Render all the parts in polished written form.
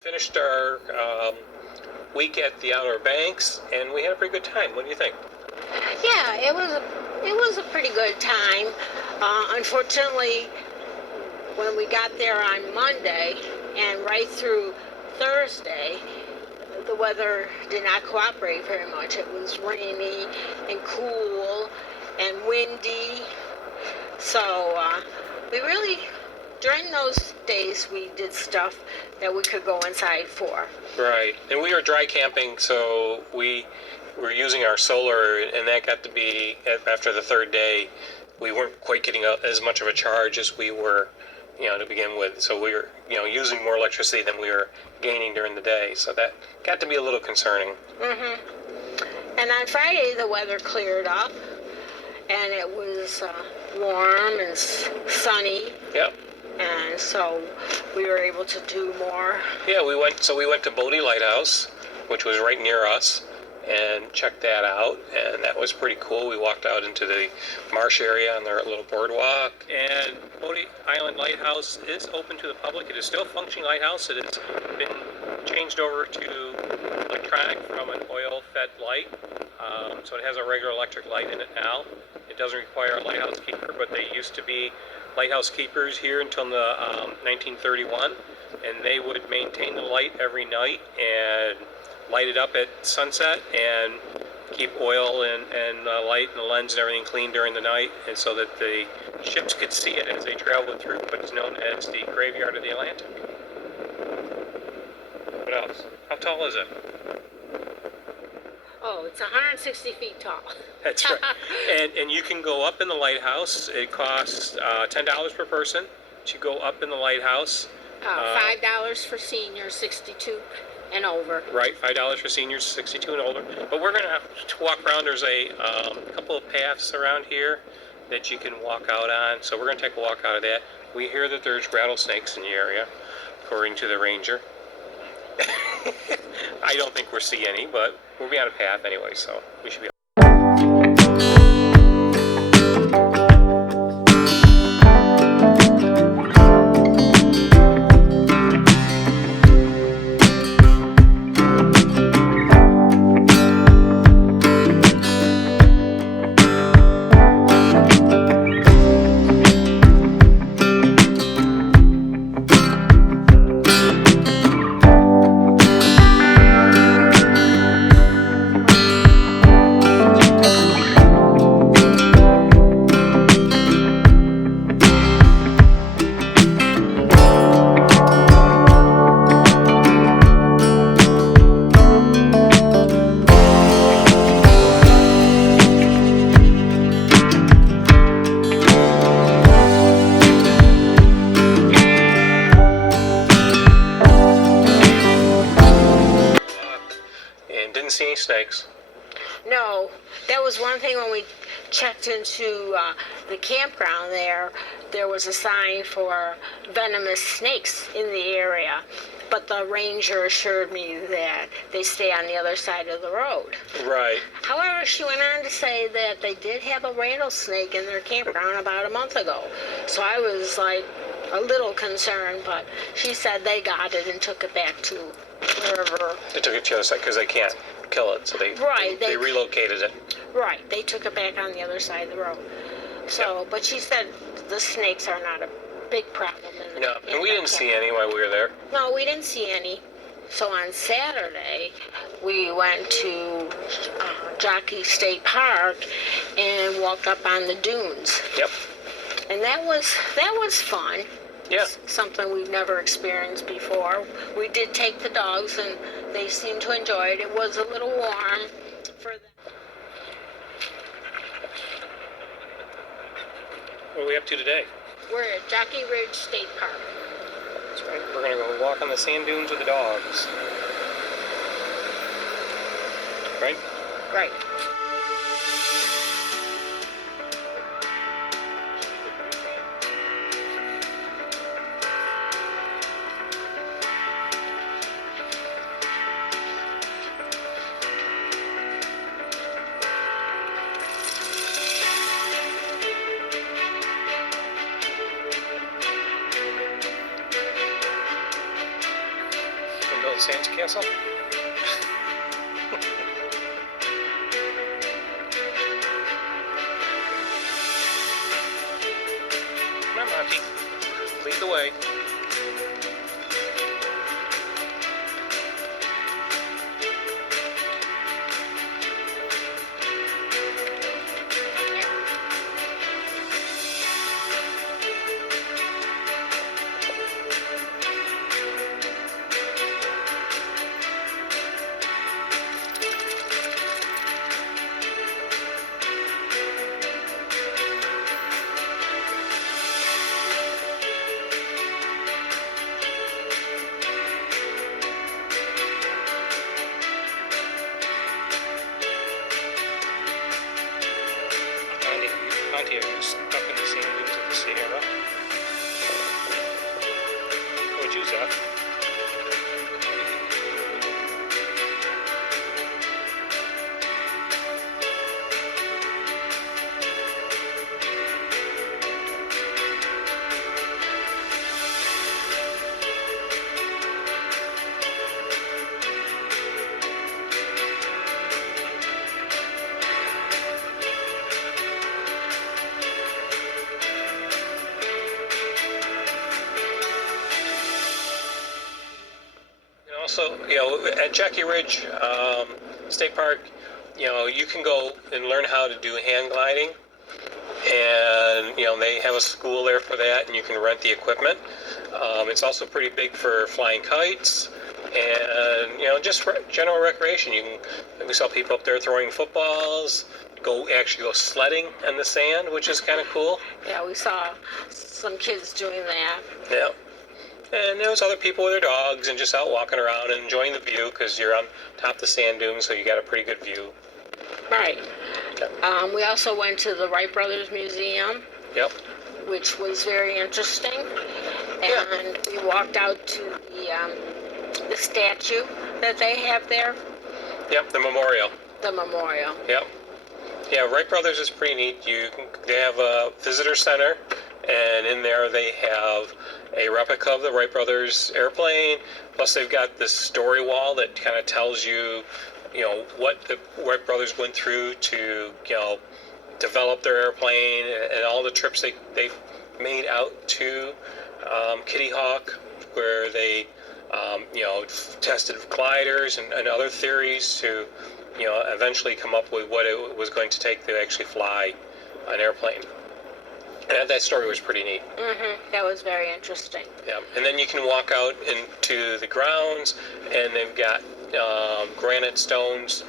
Finished our week at the Outer Banks, and we had a pretty good time. What do you think? Yeah, it was a pretty good time. Unfortunately, when we got there on Monday and right through Thursday, the weather did not cooperate very much. It was rainy and cool and windy. So we really, during those days, we did stuff that we could go inside for. Right, and we were dry camping, so we were using our solar, and that got to be, after the third day, we weren't quite getting as much of a charge as we were, to begin with. So we were, using more electricity than we were gaining during the day. So that got to be a little concerning. And on Friday, the weather cleared up, and it was warm and sunny. Yep. And so we were able to do more. Yeah, we went to Bodie Lighthouse, which was right near us, and checked that out, and that was pretty cool. We walked out into the marsh area on their little boardwalk. And Bodie Island Lighthouse is open to the public. It is still a functioning lighthouse. It has been changed over to electronic from an oil-fed light, so it has a regular electric light in it now. It doesn't require a lighthouse keeper, but they used to be lighthouse keepers here until 1931, and they would maintain the light every night and light it up at sunset and keep oil and light and the lens and everything clean during the night, and so that the ships could see it as they traveled through what is known as the graveyard of the Atlantic. What else? How tall is it? Oh, it's 160 feet tall. That's right. And you can go up in the lighthouse. It costs $10 per person to go up in the lighthouse. $5 for seniors, 62 and over. Right, $5 for seniors, 62 and older. But we're going to have to walk around. There's a couple of paths around here that you can walk out on. So we're going to take a walk out of that. We hear that there's rattlesnakes in the area, according to the ranger. I don't think we'll see any, but we'll be on a path anyway, so we should be. See any snakes? No, that was one thing when we checked into the campground there. There was a sign for venomous snakes in the area, but the ranger assured me that they stay on the other side of the road. Right. However, she went on to say that they did have a rattlesnake in their campground about a month ago. So I was like a little concerned, but she said they got it and took it back to wherever. They took it to the other side because they can't kill it, so they relocated it. Right, they took it back on the other side of the road. So, but she said the snakes are not a big problem. No, and we didn't see any while we were there. No, we didn't see any. So on Saturday, we went to Jockey State Park and walked up on the dunes. Yep. And that was fun. Yeah. Something we've never experienced before. We did take the dogs, and they seemed to enjoy it. It was a little warm for them. What are we up to today? We're at Jockey Ridge State Park. That's right. We're going to go walk on the sand dunes with the dogs. Right? Right. and build a sand castle? Come on, Monty. Lead the way. Monty, are you stuck in the sand dunes of the Sierra? What would you, Zeph? Also, at Jackie Ridge State Park, you can go and learn how to do hang gliding, and they have a school there for that, and you can rent the equipment. It's also pretty big for flying kites, and just for general recreation. We saw people up there throwing footballs, go sledding in the sand, which is kind of cool. Yeah, we saw some kids doing that. Yeah. And there was other people with their dogs and just out walking around and enjoying the view because you're on top of the sand dunes, so you got a pretty good view. Right. Yep. We also went to the Wright Brothers Museum. Yep. Which was very interesting. And we walked out to the statue that they have there. Yep, the memorial. The memorial. Yep. Yeah, Wright Brothers is pretty neat. They have a visitor center, and in there they have a replica of the Wright Brothers airplane. Plus, they've got this story wall that kind of tells you, what the Wright Brothers went through to, develop their airplane and all the trips they made out to Kitty Hawk, where they, tested gliders and other theories to, eventually come up with what it was going to take to actually fly an airplane. And that story was pretty neat. Mm-hmm. That was very interesting. Yeah, and then you can walk out into the grounds, and they've got granite stones,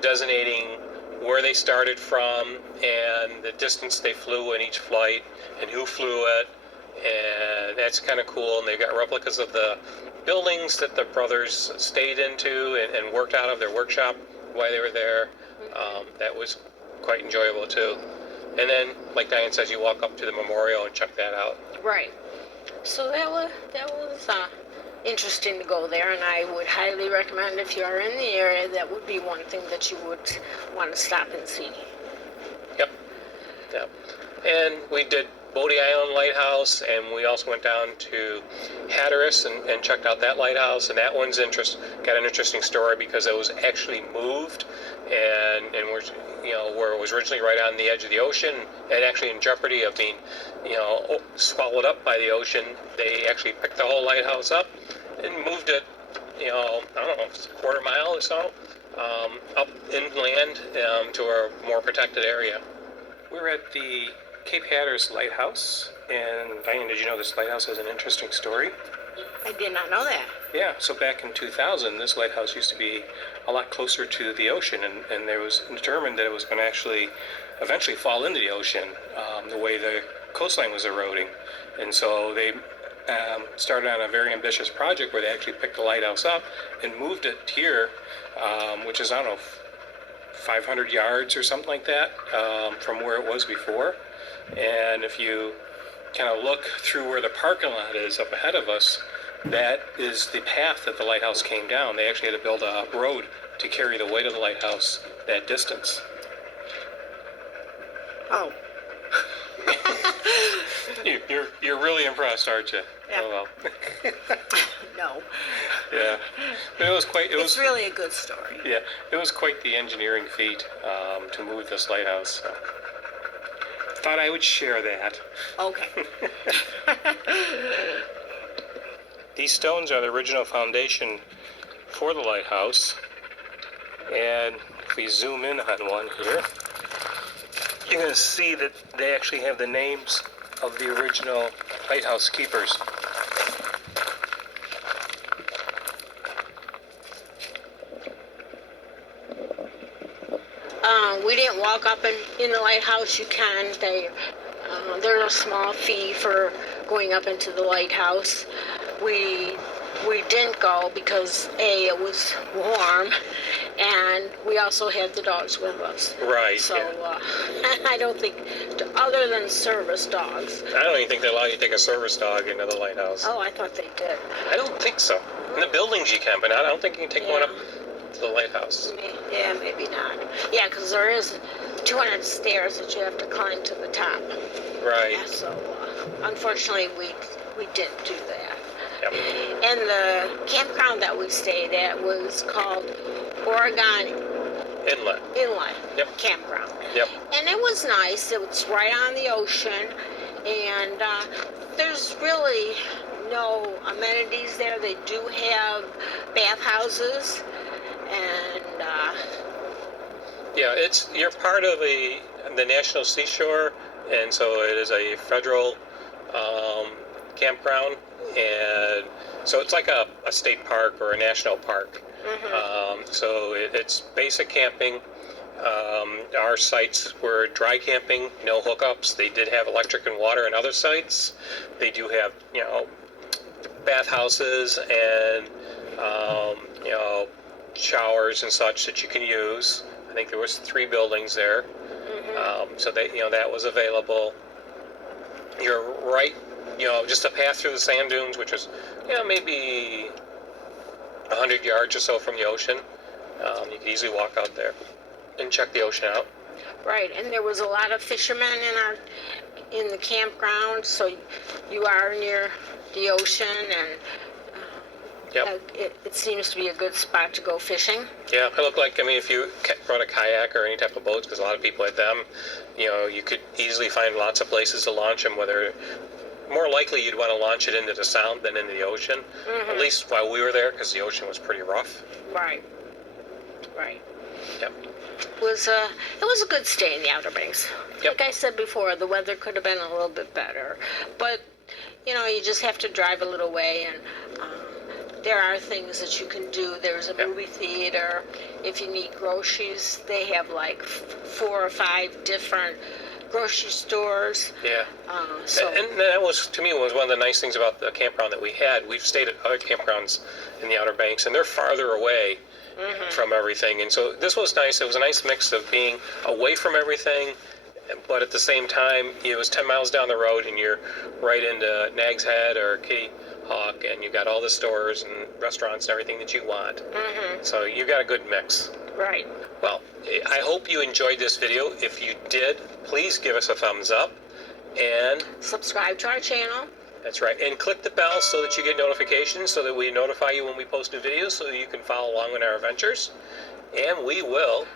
designating where they started from and the distance they flew in each flight and who flew it, and that's kind of cool. And they've got replicas of the buildings that the brothers stayed into and worked out of their workshop while they were there. That was quite enjoyable too. And then, like Diane says, you walk up to the memorial and check that out. Right. So that was interesting to go there, and I would highly recommend, if you are in the area, that would be one thing that you would want to stop and see. Yep. Yep. And we did Bodie Island Lighthouse, and we also went down to Hatteras and checked out that lighthouse. And that one's got an interesting story because it was actually moved, and we're where it was originally right on the edge of the ocean and actually in jeopardy of being, swallowed up by the ocean. They actually picked the whole lighthouse up and moved it, I don't know, a quarter mile or so, up inland to a more protected area. We're at the Cape Hatteras Lighthouse, and Diane, did you know this lighthouse has an interesting story? I did not know that. Yeah, so back in 2000, this lighthouse used to be a lot closer to the ocean, and there was determined that it was going to actually eventually fall into the ocean, the way the coastline was eroding. And so they started on a very ambitious project where they actually picked the lighthouse up and moved it here, which is, 500 yards or something like that, from where it was before. And if you kind of look through where the parking lot is up ahead of us, that is the path that the lighthouse came down. They actually had to build a road to carry the weight of the lighthouse that distance. Oh. You're really impressed, aren't you? Yeah. Oh well. No. Yeah. But it was quite. It's really a good story. Yeah, it was quite the engineering feat to move this lighthouse. So thought I would share that. Okay. These stones are the original foundation for the lighthouse. And if we zoom in on one here, you're going to see that they actually have the names of the original lighthouse keepers. We didn't walk up in the lighthouse. You can. There's a small fee for going up into the lighthouse. We didn't go because it was warm, and we also had the dogs with us. Right. So yeah. I don't think, other than service dogs. I don't even think they allow you to take a service dog into the lighthouse. Oh, I thought they did. I don't think so. In the buildings you can, but I don't think you can take one up to the lighthouse. Yeah, maybe not. Yeah, because there is 200 stairs that you have to climb to the top. Right. Yeah, so unfortunately we didn't do that. Yep. And the campground that we stayed at was called Oregon Inlet. Inlet Campground. Yep. And it was nice. It was right on the ocean, and there's really no amenities there. They do have bathhouses, and Yeah, you're part of the National Seashore, and so it is a federal campground, and so it's like a state park or a national park. So it's basic camping. Our sites were dry camping, no hookups. They did have electric and water in other sites. They do have, bathhouses and, showers and such that you can use. I think there was 3 buildings there. So that was available. You're right, just a path through the sand dunes, which is, maybe 100 yards or so from the ocean. You can easily walk out there and check the ocean out. right. And there was a lot of fishermen in the campground, so you are near the ocean, and Yep. it seems to be a good spot to go fishing. Yeah, it looked like, if you brought a kayak or any type of boats, because a lot of people had them, you could easily find lots of places to launch them, whether more likely you'd want to launch it into the sound than into the ocean, at least while we were there, because the ocean was pretty rough. Right. Yep. It was a good stay in the Outer Banks. Yep. Like I said before, the weather could have been a little bit better, but you just have to drive a little way, and there are things that you can do. There's a movie theater. If you need groceries, they have like 4 or 5 different grocery stores. Yeah. So And that was, to me, was one of the nice things about the campground that we had. We've stayed at other campgrounds in the Outer Banks, and they're farther away from everything. And so this was nice. It was a nice mix of being away from everything, but at the same time, it was 10 miles down the road, and you're right into Nag's Head or Kitty Hawk, and you got all the stores and restaurants and everything that you want. So you got a good mix. right. Well, I hope you enjoyed this video. If you did, please give us a thumbs up, and Subscribe to our channel. that's right, and click the bell so that you get notifications, so that we notify you when we post new videos, so you can follow along in our adventures. And we will